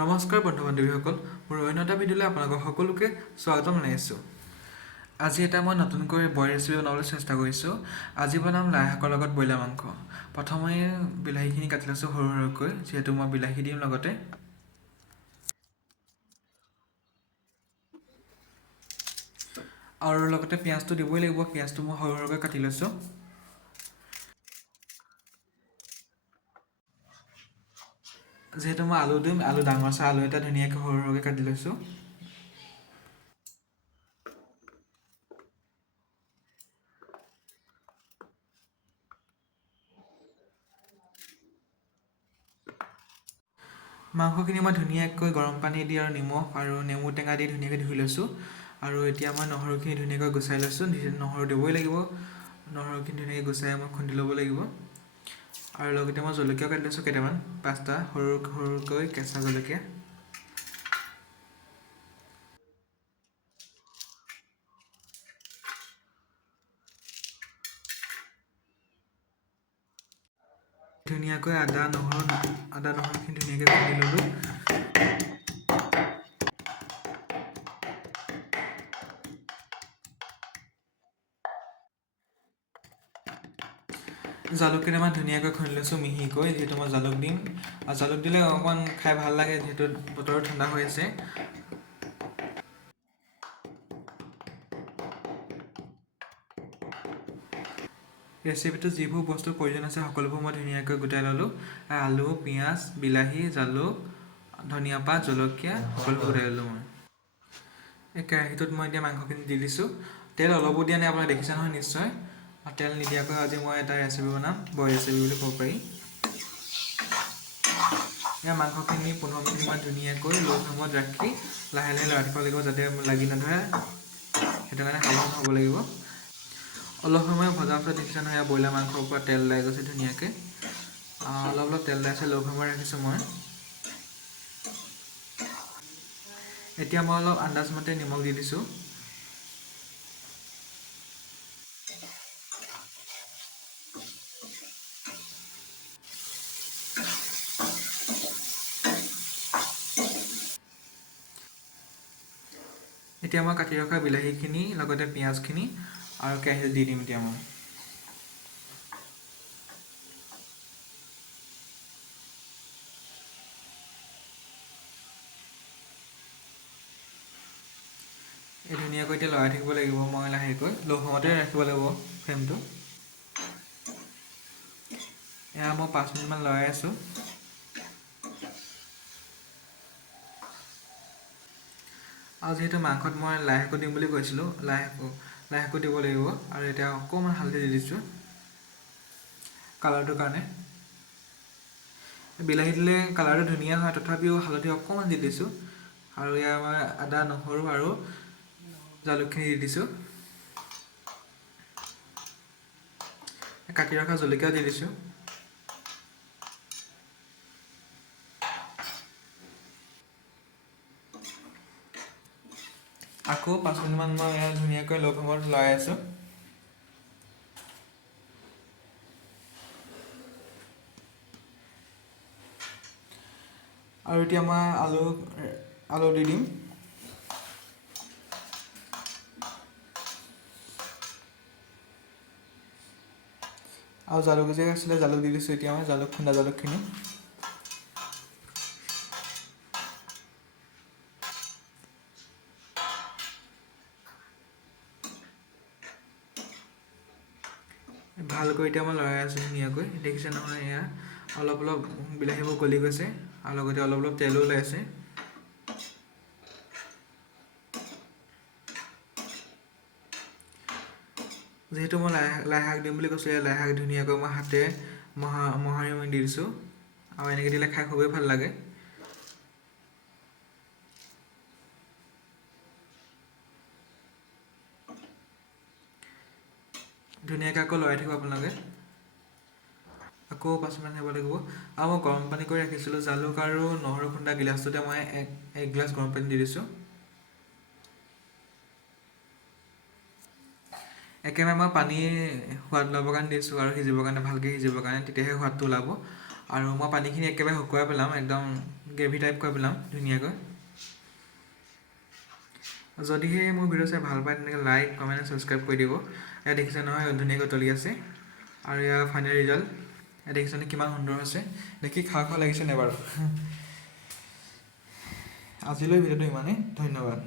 নমস্কাৰ বন্ধু বান্ধৱীসকল, মোৰ অন্য এটা ভিডিঅ'লৈ আপোনালোকক সকলোকে স্বাগতম জনাইছোঁ। আজি এটা মই নতুনকৈ বইল ৰেচিপি বনাবলৈ চেষ্টা কৰিছোঁ। আজি বনাম লাই শাকৰ লগত ব্ৰইলাৰ মাংস। প্ৰথমে বিলাহীখিনি কাটি লৈছোঁ সৰু সৰুকৈ, যিহেতু মই বিলাহী দিম লগতে। আৰু লগতে পিঁয়াজটো দিবই লাগিব, পিঁয়াজটো মই সৰু সৰুকৈ কাটি লৈছোঁ। যিহেতু মই আলু দিম, আলু ডাঙৰ চাই আলু এটা ধুনীয়াকৈ সৰু সৰুকৈ কাটি লৈছোঁ। মাংসখিনি মই ধুনীয়াকৈ গৰম পানী দি আৰু নিমখ আৰু নেমু টেঙা দি ধুনীয়াকৈ ধুই লৈছোঁ। আৰু এতিয়া মই নহৰুখিনি ধুনীয়াকৈ গুচাই লৈছোঁ। নহৰু দিবই লাগিব, নহৰুখিনি ধুনীয়াকৈ গুচাই মই খুন্দি ল'ব লাগিব। আৰু লগতে মই জলকীয়াও কাটি লৈছোঁ কেইটামান, 5টা সৰু সৰুকৈ কেঁচা জলকীয়া। ধুনীয়াকৈ আদা নহৰুখিনি ধুনীয়াকৈ খুন্দি ল'লোঁ। জালুক কেইটামান ধুনীয়াকৈ খুন্দি লৈছোঁ মিহিকৈ, যিহেতু মই জালুক দিম। আৰু জালুক দিলে অকণমান খাই ভাল লাগে, যিহেতু বতৰো ঠাণ্ডা হৈ আছে। ৰেচিপিটোত যিবোৰ বস্তুৰ প্ৰয়োজন আছে সকলোবোৰ মই ধুনীয়াকৈ গোটাই ল'লোঁ। আলু, পিঁয়াজ, বিলাহী, জালুক, ধনিয়া পাত, জলকীয়া সকলোবোৰ গোটাই ল'লোঁ মই। এই কেৰাহীটোত মই এতিয়া মাংসখিনি দি দিছোঁ। তেল অলপো দিয়া নাই, আপোনালোকে দেখিছে নহয় নিশ্চয়। তেল নিদিয়াকৈ আজি মই এটা ৰেচিপি বনাম, বইল ৰেচিপি বুলি ক'ব পাৰি। এয়া মাংসখিনি 15 মিনিটমান ধুনীয়াকৈ ল' ফ্লেমত ৰাখি লাহে লাহে লৰাই থাকিব লাগিব, যাতে লাগি নধৰে। সেইটো কাৰণে সাৱধান হ'ব লাগিব। অলপ সময় ভজাৰ পিছত দেখিছে নহয়, ব্ৰইলাৰ মাংসৰ পৰা তেল ওলাই গৈছে ধুনীয়াকৈ। অলপ অলপ তেল ওলাইছে, ল' ফ্লেমত ৰাখিছোঁ মই। এতিয়া মই অলপ আন্দাজমতে নিমখ দি দিছোঁ। এতিয়া মই কাটি ৰখা বিলাহীখিনি লগতে পিঁয়াজখিনি আৰু কেৰাহীত দি দিম এতিয়া মই। এই ধুনীয়াকৈ এতিয়া লৰাই থাকিব লাগিব মই লাহেকৈ, ল' ফ্লেমতে ৰাখিব লাগিব ফ্লেমটো। এয়া মই 5 মিনিটমান লৰাই আছোঁ। আৰু যিহেতু মাংসত মই লাই শাকো দিম বুলি কৈছিলোঁ, লাই শাকো দিব লাগিব। আৰু এতিয়া অকণমান হালধি দি দিছোঁ কালাৰটোৰ কাৰণে। বিলাহী দিলে কালাৰটো ধুনীয়া হয়, তথাপিও হালধি অকণমান দি দিছোঁ। আৰু ইয়াৰ মই আদা, নহৰু আৰু জালুকখিনি দি দিছোঁ। কাটি ৰখা জলকীয়াও দি দিছোঁ। আকৌ 5 মিনিটমান মই ধুনীয়াকৈ ল' ফ্লেমত লৰাই আছোঁ। আৰু এতিয়া মই আলু দি দিম। আৰু জালুক যে আছিলে, জালুক দি দিছোঁ এতিয়া মই, খুন্দা জালুকখিনি। ভালকৈ এতিয়া মই লৰাই আছোঁ ধুনীয়াকৈ, দেখিছে নহয়। এয়া অলপ অলপ বিলাহীবোৰ গলি গৈছে আৰু লগতে অলপ অলপ তেলো ওলাইছে। যিহেতু মই লাই শাক দিম বুলি কৈছোঁ, লাই শাক ধুনীয়াকৈ মই হাতেৰে মোহাৰি মই দি দিছোঁ। আৰু এনেকৈ দিলে খাই খুবেই ভাল লাগে। ধুনীয়াকৈ আকৌ লৰাই থাকিব আপোনালোকে। আকৌ 5 মিনিট থাকিব লাগিব। আৰু মই গৰম পানী কৰি ৰাখিছিলোঁ, জালুক আৰু নহৰু খুন্দা গিলাচটোতে মই এক গিলাচ গৰম পানী দি দিছোঁ। একেবাৰে মই পানী সোৱাদ ল'বৰ কাৰণে দিছোঁ আৰু ভালকৈ সিজিবৰ কাৰণে, তেতিয়াহে সোৱাদটো ওলাব। আৰু মই পানীখিনি একেবাৰে শুকুৱাই পেলাম, একদম গ্ৰেভি টাইপ কৰি পেলাম ধুনীয়াকৈ। যদিহে মোৰ ভিডিঅ' চাই ভাল পায় তেনেকৈ লাইক কমেণ্ট ছাবস্ক্ৰাইব কৰি দিব। এয়া দেখিছে নহয় ধুনীয়াকৈ তলি আছে আৰু এয়া ফাইনেল ৰিজাল্ট। এয়া দেখিছেনে কিমান সুন্দৰ হৈছে, দেখি খাওঁ খাওঁ লাগিছে নে বাৰু। আজিলৈ ভিডিঅ'টো ইমানেই, ধন্যবাদ।